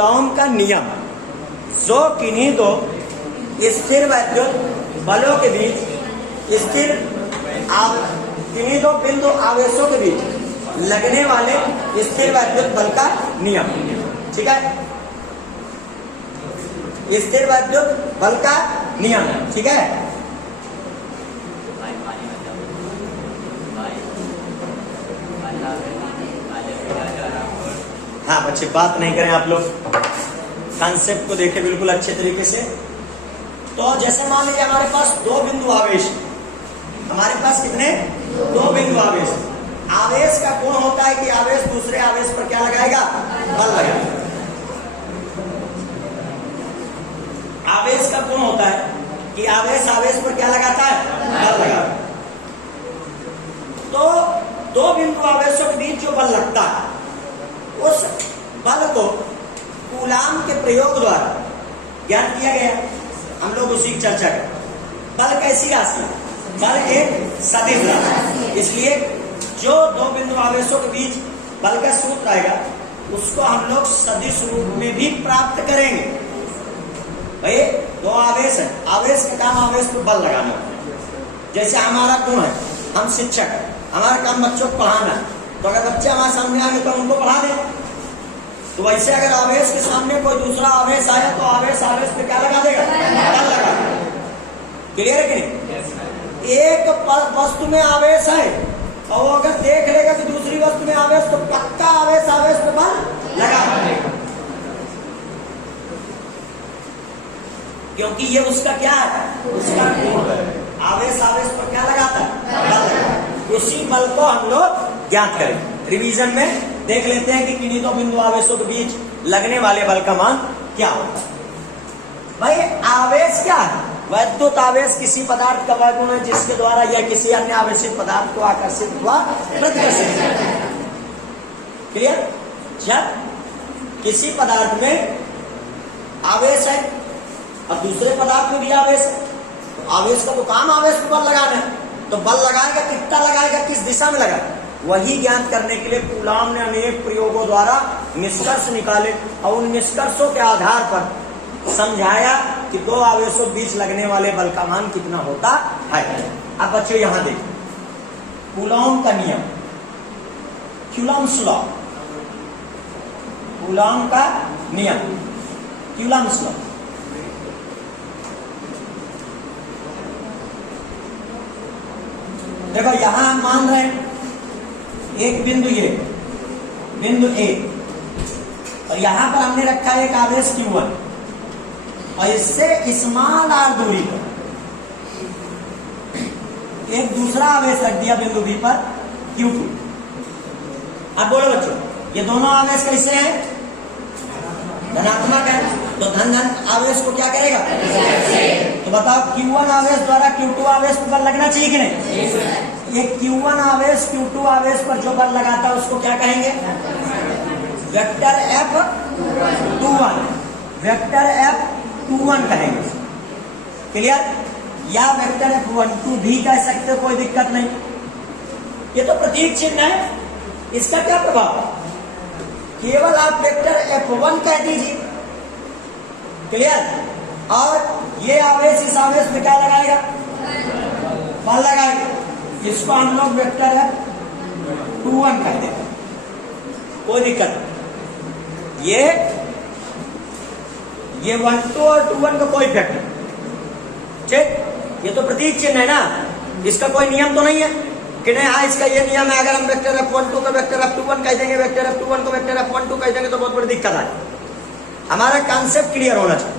Coulomb का नियम जो किन्हीं दो स्थिर वैद्युत बलों के बीच किन्हीं दो बिंदु आवेशों के बीच लगने वाले स्थिर वैद्युत बल का नियम। ठीक है, स्थिर वैद्युत बल का नियम। ठीक है, हाँ बच्चे बात नहीं करें आप लोग, कॉन्सेप्ट को देखें बिल्कुल अच्छे तरीके से। तो जैसे मान लीजिए हमारे पास दो बिंदु आवेश, हमारे पास कितने? दो बिंदु आवेश। आवेश का गुण होता है कि आवेश दूसरे आवेश पर क्या लगाएगा? बल लगाएगा। आवेश का गुण होता है कि आवेश आवेश पर क्या लगाता है? बल लगाता है। तो दो बिंदु आवेशों के बीच जो बल लगता है उस बल को कूलाम के प्रयोग द्वारा ज्ञात किया गया। हम लोग उसी की चर्चा करें। बल कैसी राशि? बल एक सदिश राशि। इसलिए जो दो बिंदु आवेशों के बीच बल का सूत्र आएगा उसको हम लोग सदिश रूप में भी प्राप्त करेंगे। भाई दो आवेश है, आवेश का काम आवेश पर बल लगाना होता है। जैसे हमारा गुण है, हम शिक्षक है, हमारा काम बच्चों को पढ़ाना है, तो अगर बच्चे हमारे सामने आए तो उनको पढ़ा दें। तो वैसे अगर आवेश के सामने कोई दूसरा आवेश आया तो आवेश आवेश पे क्या लगा देगा? बल लगा देगा। क्लियर है कि नहीं? एक वस्तु में आवेश है और वो अगर देख लेगा कि दूसरी वस्तु में आवेश, तो पक्का आवेश आवेश पे बल लगा देगा, क्योंकि ये उसका क्या है? उसका गुण है। आवेश आवेश पर क्या लगाता है? बल लगाता। उसी बल को हम लोग ज्ञात करें। रिवीजन में देख लेते हैं कि किन्हीं दो बिंदु आवेशों के बीच लगने वाले बल का मान क्या होता है। भाई आवेश क्या है? वैद्युत आवेश किसी पदार्थ का वह गुण है जिसके द्वारा यह किसी अन्य आवेशित पदार्थ को आकर्षित व प्रतिकर्षित करता है। क्लियर? जब किसी पदार्थ में आवेश है और दूसरे पदार्थ में भी आवेश है, तो आवेश का तो काम आवेश पर बल लगाना है। तो बल लगाएगा, कितना लगाएगा, किस दिशा में लगाएगा, वही ज्ञात करने के लिए कूलाम ने अनेक प्रयोगों द्वारा निष्कर्ष निकाले और उन निष्कर्षों के आधार पर समझाया कि दो आवेशों के बीच लगने वाले बल का मान कितना होता है। अब बच्चों यहां देखो, कूलाम का नियम, कूलाम्स लॉ, कूलाम का नियम, कूलाम्स लॉ। देखो यहां हम मान रहे हैं एक बिंदु, ये बिंदु ए, और यहां पर हमने रखा है एक आवेश Q1 और इससे स्मॉल r दूरी पर एक दूसरा आवेश रख दिया बिंदु बी पर Q2। अब बोलो बच्चों, ये दोनों आवेश कैसे हैं? धनात्मक है, तो धन धन आवेश को क्या करेगा? तो बताओ Q1 आवेश द्वारा Q2 आवेश पर लगना चाहिए कि नहीं? ये Q1 आवेश Q2 आवेश पर जो बल लगाता है उसको क्या कहेंगे? वेक्टर F21, वेक्टर F21 कहेंगे। क्लियर? या वेक्टर F12 भी कह सकते हो, कोई दिक्कत नहीं। ये तो प्रतीक चिन्ह है, इसका क्या प्रभाव? केवल आप वेक्टर F1 कह दीजिए। क्लियर? और ये आवेश इस आवेश में क्या लगाएगा? बल लगाएगा। इसको हम लोग वेक्टर F21 कह देते, कोई दिक्कत नहीं। ये 1, 2 और 2, 1 का कोई इफेक्ट नहीं। ठीक, ये तो प्रतीक चिन्ह है ना, इसका कोई नियम तो नहीं है कि नहीं हाँ इसका ये नियम है, अगर हम वेक्टर F12 को वेक्टर F21 कह देंगे, वेक्टर F21 को वेक्टर F12 कह देंगे तो बहुत बड़ी दिक्कत आए। हमारा कॉन्सेप्ट क्लियर होना चाहिए।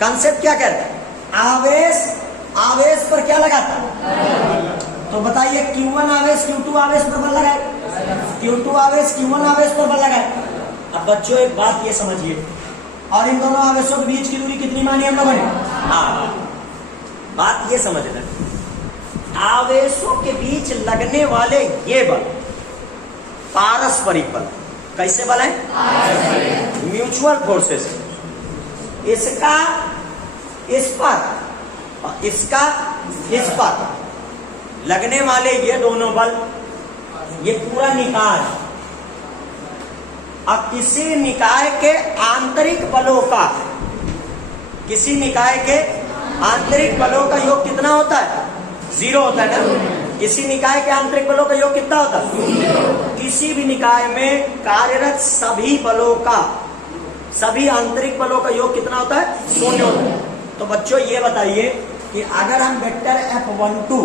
कॉन्सेप्ट क्या कहता है? आवेश आवेश पर क्या लगाता है? तो बताइए Q1 आवेश Q2 आवेश पर बल लगाए, Q2 आवेश Q1 आवेश पर बल लगाए। अब बच्चों एक बात ये समझिए, और इन दोनों आवेशों के बीच की दूरी कितनी मानी हम लोगों ने? हाँ, बात ये समझ लें, आवेशों के बीच लगने वाले ये बल पारस्परिक बल। कैसे बल है? Mutual forces. इसका इस पर और इसका इस पर लगने वाले ये दोनों बल, ये पूरा निकाय अब किसी निकाय के आंतरिक बलों का, किसी निकाय के आंतरिक बलों का योग कितना होता है? 0 होता है ना। किसी निकाय के आंतरिक बलों का योग कितना होता है? किसी भी निकाय में कार्यरत सभी बलों का, सभी आंतरिक बलों का योग कितना होता है? 0 होता है। तो बच्चों ये बताइए कि अगर हम वेक्टर F12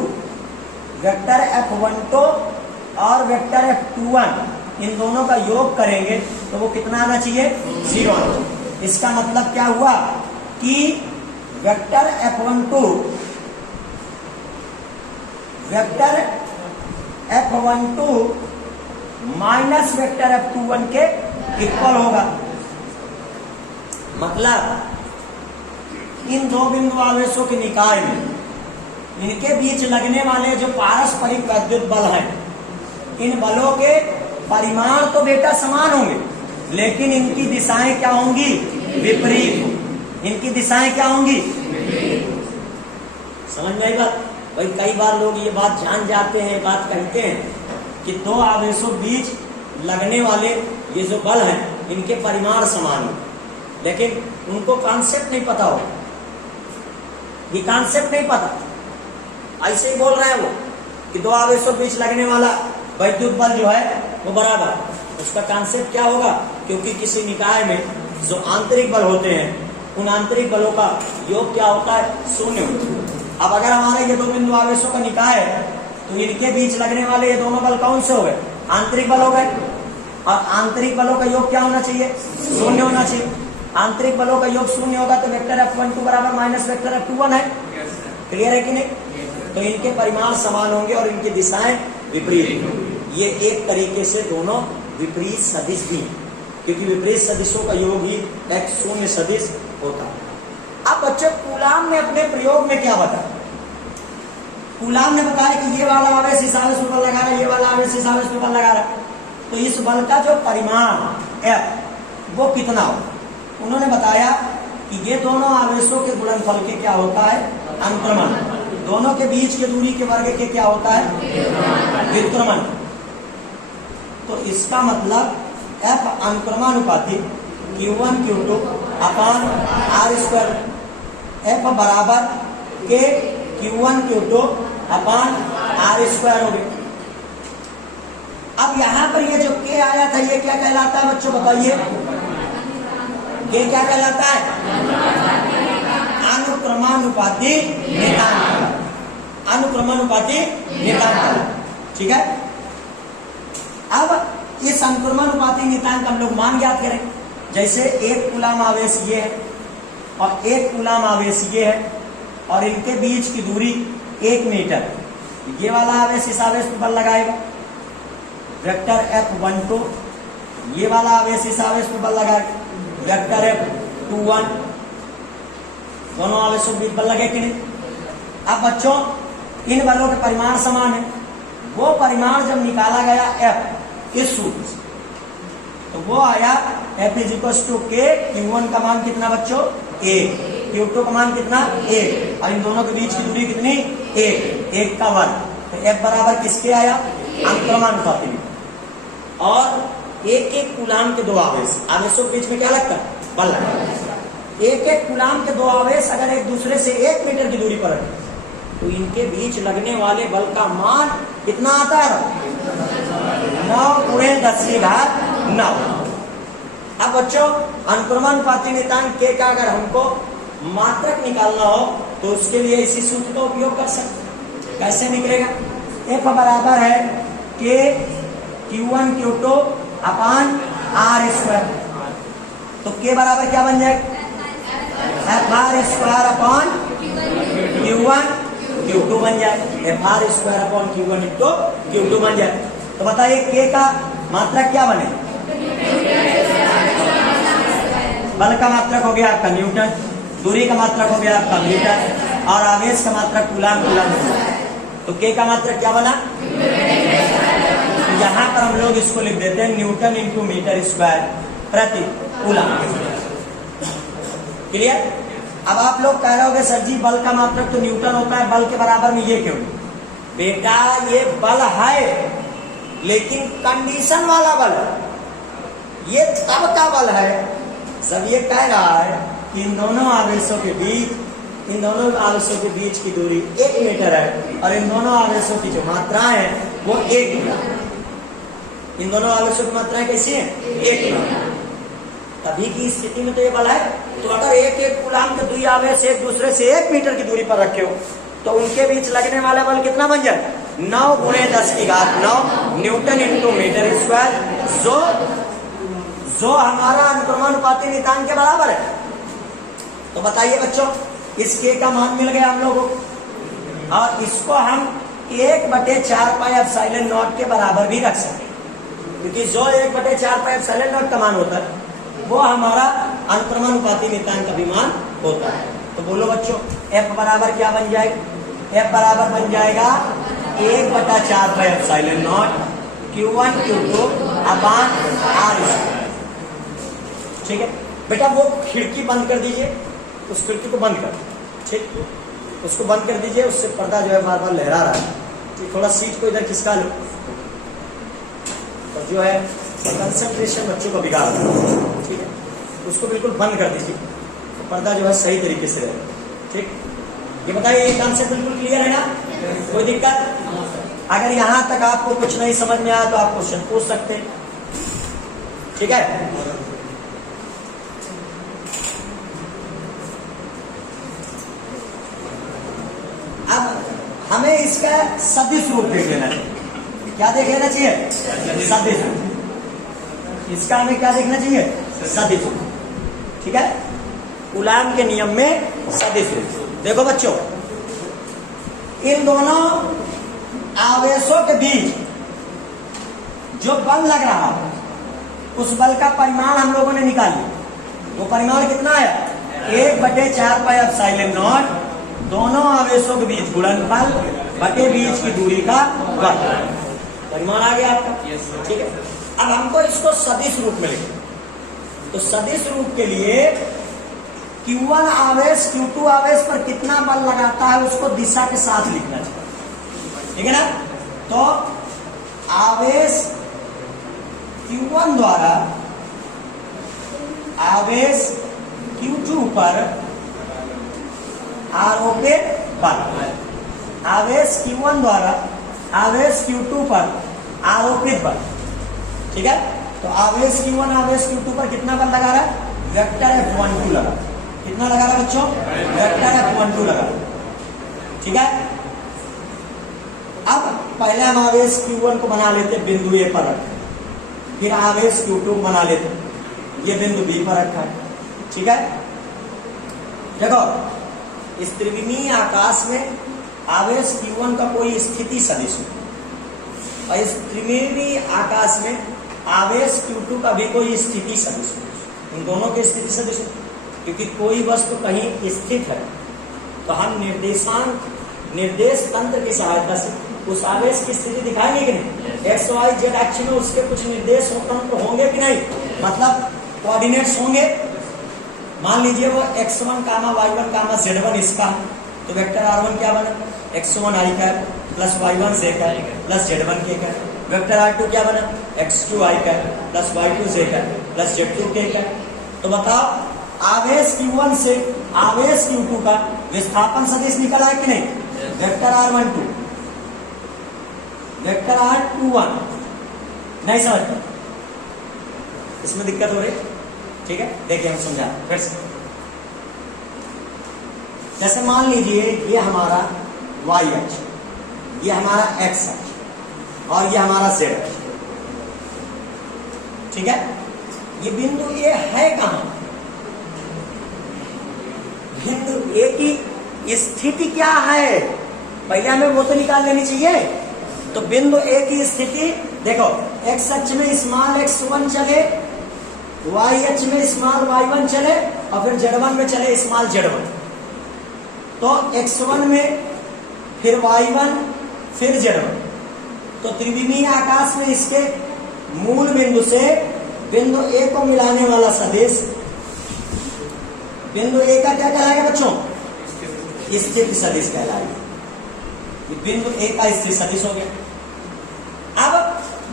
और वेक्टर F21 इन दोनों का योग करेंगे तो वो कितना आना चाहिए? 0 आना चाहिए। इसका मतलब क्या हुआ कि vector F12 minus vector F21 के इक्वल होगा। मतलब इन दो बिंदु आवेशों के निकाय में इनके बीच लगने वाले जो पारस्परिक वैद्युत बल हैं, इन बलों के परिमाण तो बेटा समान होंगे, लेकिन इनकी दिशाएं क्या होंगी? विपरीत। इनकी दिशाएं क्या होंगी? समझ में आई बात? भाई कई बार लोग ये बात जान जाते हैं, बात कहते हैं कि दो आवेशों बीच लगने वाले ये जो बल हैं इनके परिमाण समान हो, लेकिन उनको कॉन्सेप्ट नहीं पता हो। ये कॉन्सेप्ट नहीं पता, ऐसे ही बोल रहे हैं वो कि दो आवेशों बीच लगने वाला वैद्युत बल जो है वो बराबर है। उसका कॉन्सेप्ट क्या होगा? क्योंकि किसी निकाय में जो आंतरिक बल होते हैं उन आंतरिक बलों का योग क्या होता है? 0। अब अगर हमारे ये दो बिंदु आवेशों का निकाय है तो इनके बीच लगने वाले ये दोनों बल कौन से हो गए? आंतरिक बल हो गए। और आंतरिक बलों का योग क्या होना चाहिए? 0 होना चाहिए। आंतरिक बलों का योग 0 होगा तो वेक्टर F12 बराबर माइनस वेक्टर F21 है। क्लियर है कि नहीं? तो इनके परिमाण समान होंगे और इनकी दिशाएं विपरीत। ये एक तरीके से दोनों विपरीत सदिश भी, क्योंकि विपरीत सदिशों का योग ही एक शून्य सदिश होता है। अब बच्चों कूलाम ने अपने प्रयोग में क्या बताया? कूलाम ने बताया कि ये वाला आवेश इस आवेश पर बल लगा रहा है, ये वाला आवेश इस आवेश पर बल लगा रहा है, तो इस बल का जो परिमाण F वो कितना हो? उन्होंने बताया कि ये दोनों आवेशों के गुणनफल के क्या होता है? अनुक्रमण। दोनों के बीच के दूरी के वर्ग के क्या होता है? व्युत्क्रमण। तो इसका मतलब F अनुक्रमानुपाती Q1 Q2 अपान R², F बराबर के Q1 Q2 अपान R² हो गई। अब यहां पर ये जो K आया था ये क्या कहलाता है बच्चों? बताइए, ये क्या कहलाता है? अनुक्रमानुपाती नियतांक। अनुक्रमानुपाती नियतांक, ठीक है। अब इस अनुक्रमानुपाती नियतांक हम लोग मान ज्ञात करें। जैसे एक कूलाम आवेश ये है और एक कूलाम आवेश ये है और इनके बीच की दूरी 1 मीटर। ये वाला आवेश इस आवेश पर बल लगाएगा, वेक्टर F12, ये वाला आवेश इस आवेश पर बल लगाएगा, वेक्टर F21, दोनों आवेशों के बीच बल लगे कि नहीं? अब बच्चों इन बलों के परिमाण समान है। वो परिमाण जब निकाला गया F इस सूत्र से तो वो आया F = K। Q1 का मान कितना बच्चों? 1। Q2 का मान कितना? 1। और इन दोनों के बीच की दूरी कितनी? 1 का वर्ग। तो F बराबर किसके आया? अनुक्रमानुपाती। और एक कूलाम के दो आवेशों के बीच में क्या लगता है? बल लगता है। एक कूलाम के दो आवेश अगर एक दूसरे से 1 मीटर की दूरी पर है तो इनके बीच लगने वाले बल का मान कितना आता है? 9 × 10⁹। अब बच्चों अनुक्रमानुपाती नियतांक K का अगर हमको मात्रक निकालना हो तो उसके लिए इसी सूत्र का उपयोग कर सकते हैं। कैसे निकलेगा? F बराबर है K Q1 Q2 अपान R²। तो K बराबर क्या बन जाएगा? FR² अपान Q1 Q2 बन जाए। FR² अपान Q1 Q2 बन जाए। तो बताइए K का मात्रक क्या बने? बल का मात्रक हो गया आपका न्यूटन, दूरी का मात्रक हो गया आपका मीटर और आवेश का मात्रक कूलाम। तो K का मात्रक क्या बना? यहाँ पर हम लोग इसको लिख देते हैं न्यूटन × मीटर² प्रति कूलाम। क्लियर? अब आप लोग कह रहे होगे सर जी बल का मात्रक तो न्यूटन होता है, बल के बराबर में ये क्यों? बेटा ये बल है लेकिन कंडीशन वाला बल है। ये तब का बल है, सब ये कह रहा है कि इन दोनों आवेशों के बीच की दूरी 1 मीटर है और इन दोनों आवेशों की जो मात्राएं हैं वो 1 मीटर। इन दोनों आवेशों की मात्राएं कैसी हैं? 1 मीटर। तभी की स्थिति में तो ये बल है। तो अगर एक कूलाम के 2 आवेश एक दूसरे से 1 मीटर की दूरी पर रखे हो तो उनके बीच लगने वाला बल कितना बन जाए? 9 × 10⁹ न्यूटन इंटू मीटर स्क्वायर, जो हमारा अनुक्रमानुपाती नियतांक के बराबर है। तो बताइए बच्चों, इस के का मान मिल गया हम लोगों को और इसको हम 1/4πε0 के बराबर भी रख सकते हैं, क्योंकि जो 1/4πε0 का मान होता है वो हमारा अनुक्रमानुपाती नियतांक का भी मान होता है। तो बोलो बच्चों, F बराबर क्या बन जाएगा? F बराबर बन जाएगा 1/4πε0 Q1 Q2 अपान R। ठीक है बेटा, वो खिड़की बंद कर दीजिए, उस खिड़की को बंद कर, ठीक, उसको बंद कर दीजिए, उससे पर्दा जो है बार बार लहरा रहा है। ठीक, थोड़ा सीट को इधर खिसका लो और जो है कंसंट्रेशन बच्चों का बिगाड़ रहा है। ठीक है, उसको बिल्कुल बंद कर दीजिए तो पर्दा जो है सही तरीके से रहे। ठीक, ये बताइए, ये कॉन्सेप्ट बिल्कुल क्लियर है ना? कोई दिक्कत? अगर यहाँ तक आपको कुछ नहीं समझ में आया तो आप क्वेश्चन पूछ सकते हैं। ठीक है, अब हमें इसका सदिश रूप देख लेना चाहिए। क्या देख लेना चाहिए? सदिश रूप। इसका हमें क्या देखना चाहिए? सदिश रूप। ठीक है, कूलाम के नियम में सदिश रूप। देखो बच्चों, इन दोनों आवेशों के बीच जो बल लग रहा है उस बल का परिमाण हम लोगों ने निकाल लिया। वो परिमाण कितना है? 1/4πε0 दोनों आवेशों के बीच गुणनफल बटे बीच की दूरी का वर्ग। परिमाण आ गया आपका। ठीक है, अब हमको इसको सदिश रूप में लिखना। तो सदिश रूप के लिए Q1 आवेश Q2 आवेश पर कितना बल लगाता है उसको दिशा के साथ लिखना चाहिए। ठीक है ना? तो आवेश Q1 द्वारा आवेश Q2 पर आरोपित बल, आवेश Q1 द्वारा आवेश Q2 पर आरोपित बल। ठीक है, तो आवेश Q1 आवेश Q2 पर कितना बल लगा रहा है? वेक्टर F12 लगा। कितना लगा रहा है बच्चों? वेक्टर F12 लगा। ठीक है, अब पहले हम आवेश Q1 को बना लेते बिंदु A पर रखा, फिर आवेश Q2 को बना लेते, ये बिंदु B पर रखा है। ठीक है, देखो इस त्रिविमीय आकाश में आवेश Q1 का कोई स्थिति सदिश हो और इस त्रिविमीय आकाश में आवेश Q2 का भी कोई स्थिति सदिश हो। इन दोनों के स्थिति सदिश हो, क्योंकि कोई वस्तु कहीं स्थित है तो हम निर्देश तंत्र की सहायता से उस आवेश की स्थिति दिखाएंगे कि नहीं? एक्स वाई जेड अक्ष में उसके कुछ निर्देश तंत्र होंगे कि नहीं, मतलब कोऑर्डिनेट्स होंगे। मान लीजिए वो x1, y1, z1 इसका, तो वेक्टर r1 क्या बना? x1 i का प्लस y1 z का प्लस z1 k का। वेक्टर r2 क्या बना? x2 i का प्लस y2 z का प्लस z2 k का। तो बताओ आवेश Q1 से आवेश Q2 का विस्थापन सदिश निकला है कि नहीं? Vector r12, vector r21। नहीं समझते? इसमें दिक्कत हो रही? ठीक है, देखिए हम समझा फिर से। जैसे मान लीजिए ये हमारा y अक्ष, ये हमारा x अक्ष और ये हमारा z अक्ष। ठीक है, ये बिंदु ये है कहां? बिंदु ए की स्थिति क्या है? पहले हमें वो तो निकाल लेनी चाहिए। तो बिंदु ए की स्थिति देखो, x अक्ष में स्मॉल x1 चले, y अक्ष में स्मॉल y1 चले और फिर z1 में चले स्मॉल z1। तो x1 में फिर y1 फिर z1। तो त्रिविमीय आकाश में इसके मूल बिंदु से बिंदु ए को मिलाने वाला सदिश बिंदु ए का क्या कहलाएगा बच्चों? स्थिति सदिश कहलाएगा। ये बिंदु ए का स्थिति सदिश हो गया। अब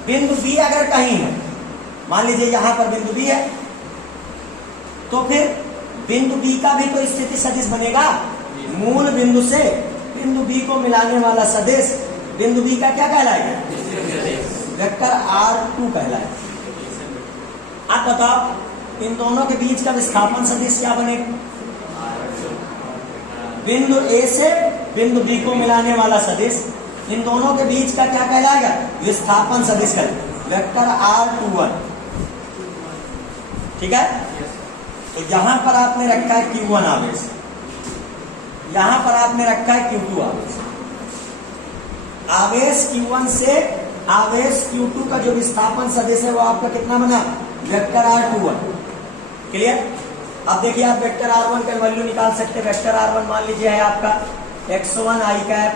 बिंदु बी अगर कहीं है मान लीजिए यहां पर बिंदु बी है, तो फिर बिंदु बी का भी तो स्थिति सदिश बनेगा। मूल बिंदु से बिंदु बी को मिलाने वाला सदिश बिंदु बी का क्या कहलाएगा? वेक्टर R2 कहलाएगा। अब बताओ इन दोनों के बीच का विस्थापन सदिश क्या बनेगा? बिंदु ए से बिंदु बी को मिलाने वाला सदिश इन दोनों के बीच का क्या कहलाएगा? विस्थापन सदिश कहलाएगा, वेक्टर R21। ठीक है, तो यहां पर आपने रखा है Q1 आवेश, यहां पर आपने रखा है Q2 आवेश। आवेश Q1 से आवेश Q2 का जो विस्थापन सदिश है वो आपका कितना बना? Vector R21। क्लियर? अब देखिए आप वेक्टर R1 का वैल्यू निकाल सकते हैं। वेक्टर R1 मान लीजिए है आपका x1 i cap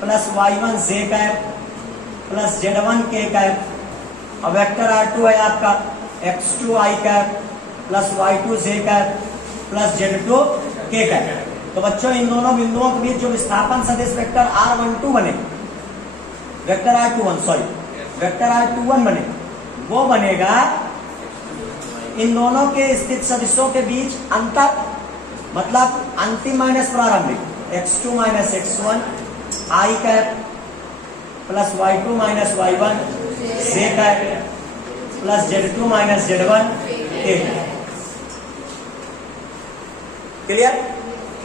plus y1 j cap plus z1 k cap, और वेक्टर R2 है आपका x2 i cap plus y2 j cap plus z2 k cap. तो बच्चों इन दोनों बिंदुओं के बीच जो विस्थापन सदिश वेक्टर R12 बने, vector R21 sorry vector R21 बने, वो बनेगा इन दोनों के स्थित सदिशों के बीच अंतर, मतलब अंतिम माइनस प्रारंभिक, x2 minus x1 i cap plus y2 minus y1 j cap plus z2 minus z1 k cap. Clear?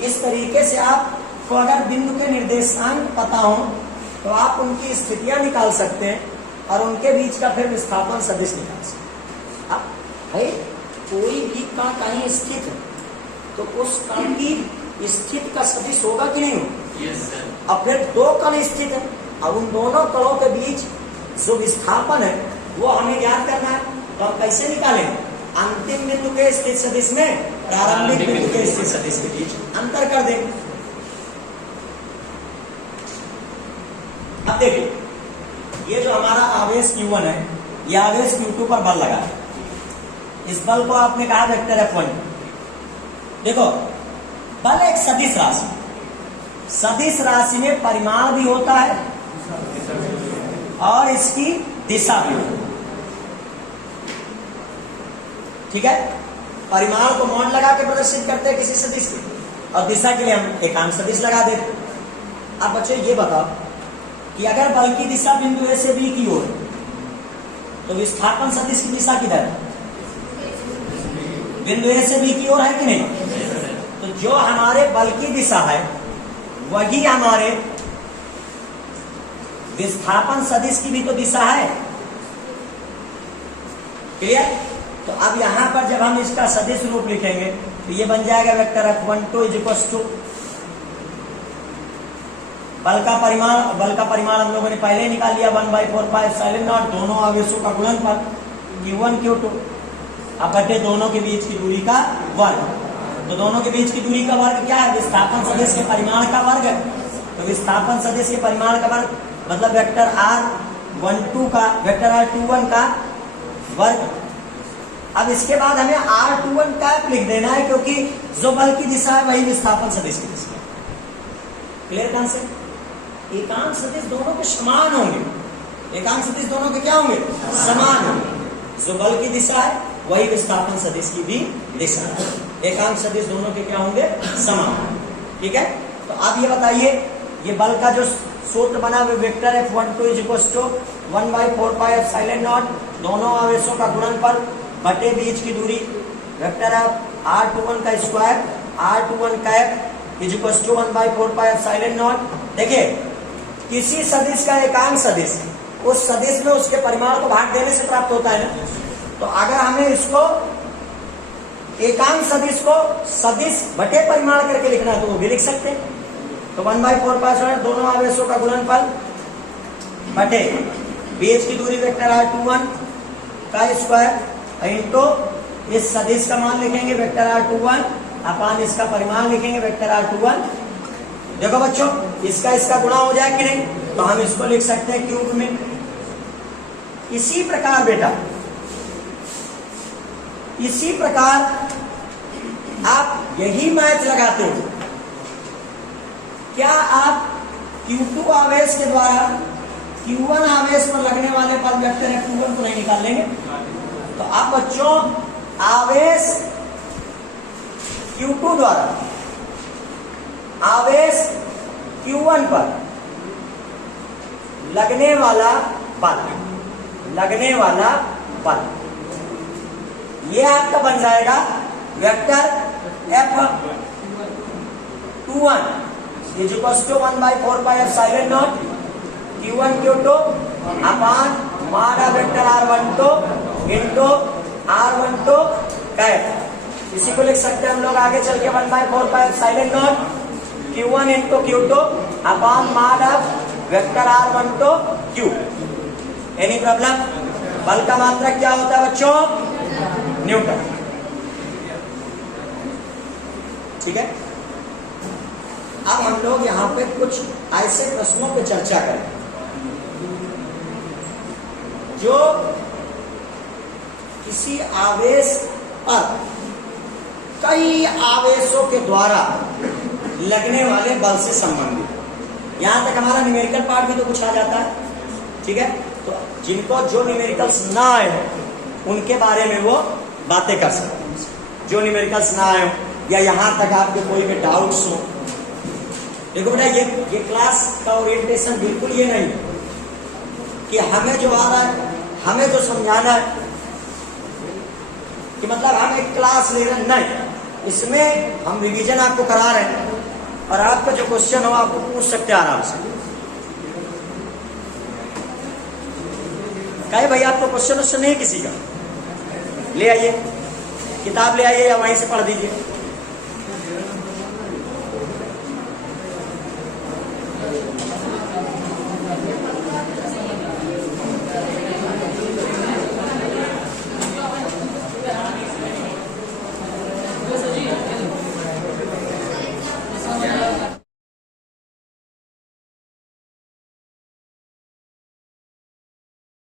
इस तरीके से आपको अगर बिंदु के निर्देशांक पता हो तो आप उनकी स्थितियां निकाल सकते हैं और उनके बीच का फिर विस्थापन सदिश निकाल सकते हैं। अब है कोई भी कण कहीं स्थित है तो उस कण की स्थिति का सदिश होगा कि नहीं होगा? yes, अब फिर दो कण स्थित है, अब उन दोनों कणों के बीच जो विस्थापन है वो हमें ज्ञात करना है। तो हम कैसे निकालेंगे? अंतिम बिंदु के स्थित सदिश में प्रारंभिक बिंदु के स्थित सदिश के बीच अंतर कर देंगे। अब देखिए ये जो हमारा आवेश Q1 है, ये आवेश Q2 पर बल लगा है। इस बल को आपने कहा वेक्टर F1। देखो बल एक सदिश राशि, सदिश राशि में परिमाण भी होता है और इसकी दिशा भी होती है। ठीक है, परिमाण को मौन लगा के प्रदर्शित करते हैं किसी सदिश की, और दिशा के लिए हम एकांक सदिश लगा देते। अब बच्चों ये बताओ कि अगर बल की दिशा बिंदु ए से बी की ओर तो विस्थापन सदिश की दिशा किधर है? बिंदु ए से बी की ओर है कि नहीं? तो जो हमारे बल की दिशा है वही हमारे विस्थापन सदिश की भी तो दिशा है। क्लियर? तो अब यहां पर जब हम इसका सदिश रूप लिखेंगे तो ये बन जाएगा vector F12 is equal to बल का परिमाण हम लोगों ने पहले ही निकाल लिया 1/4πε0 दोनों आवेशों का गुणनफल Q1 Q2 अब बटे दोनों के बीच की दूरी का वर्ग। तो दोनों के बीच की दूरी का वर्ग क्या है? विस्थापन सदिश के परिमाण का वर्ग है। तो विस्थापन सदिश के परिमाण का वर्ग मतलब वेक्टर R12 का वेक्टर R21 का वर्ग। अब इसके बाद हमें R21 कैप लिख देना है क्योंकि जो बल की दिशा है वही विस्थापन सदिश की दिशा है। Clear concept? एकांक सदिश दोनों के समान होंगे, एकांक सदिश दोनों के क्या होंगे? समान होंगे। जो बल की दिशा है वही विस्थापन सदिश की भी दिशा है। एकांक सदिश दोनों के क्या होंगे? समान। ठीक है, तो आप ये बताइए ये बल का जो सूत्र बना हुआ vector F12 is equal to 1/4πε0 दोनों आवेशों का गुणनफल बटे बीच की दूरी वेक्टर R21 का square R21 cap is equal to 1/4πε0। देखिए किसी सदिश का एकांक सदिश उस सदिश में उसके परिमाण को भाग देने से प्राप्त होता है ना। तो अगर हमें इसको एकांक सदिश को सदिश बटे परिमाण करके लिखना है तो वो भी लिख सकते हैं। तो 1/4πε0 दोनों आवेशों का गुणनफल बटे बीच की दूरी वेक्टर R21 का स्क्वायर इंटू इस सदिश का मान लिखेंगे वेक्टर R21 अपन इसका परिमाण लिखेंगे वेक्टर R21। देखो बच्चों इसका गुणा हो जाए कि नहीं? तो हम इसको लिख सकते हैं क्यूब में। इसी प्रकार बेटा इसी प्रकार आप यही मैच लगाते हो। क्या आप Q2 आवेश के द्वारा Q1 आवेश पर लगने वाले बल वेक्टर है, Q1 को नहीं निकाल लेंगे। तो अब बच्चों आवेश Q2 द्वारा आवेश Q1 पर लगने वाला बल ये आपका बन जाएगा vector F21 is equal to 1/4πε0 Q1 Q2 upon mod vector R12 into R12 cap. इसी को लिख सकते हैं हम लोग आगे चल के 1/4πε0 Q1 into Q2 upon mod vector R12 Q। Any problem? बल का मात्रक क्या होता है बच्चों? न्यूटन। ठीक है, अब हम लोग यहां पे कुछ ऐसे प्रश्नों पे चर्चा करें जो किसी आवेश पर कई आवेशों के द्वारा लगने वाले बल से संबंधित। यहां तक हमारा न्यूमेरिकल पार्ट भी तो कुछ आ जाता है। ठीक है, तो जिनको जो न्यूमेरिकल्स ना आए उनके बारे में वो बातें कर सकते हैं। जो न्यूमेरिकल्स ना आए या यहां तक आपके कोई भी डाउट्स हो। देखो बेटा, ये क्लास का ओरिएंटेशन बिल्कुल ये नहीं कि हमें जो आ रहा है, हमें जो समझाना है कि मतलब हम एक क्लास ले रहे हैं, नहीं। इसमें हम रिवीजन आपको करा रहे हैं और आपका जो क्वेश्चन हो आपको पूछ सकते हैं आराम से। कहे भाई आपको क्वेश्चन नहीं किसी का, ले आइए, किताब ले आइए या वहीं से पढ़ दीजिए।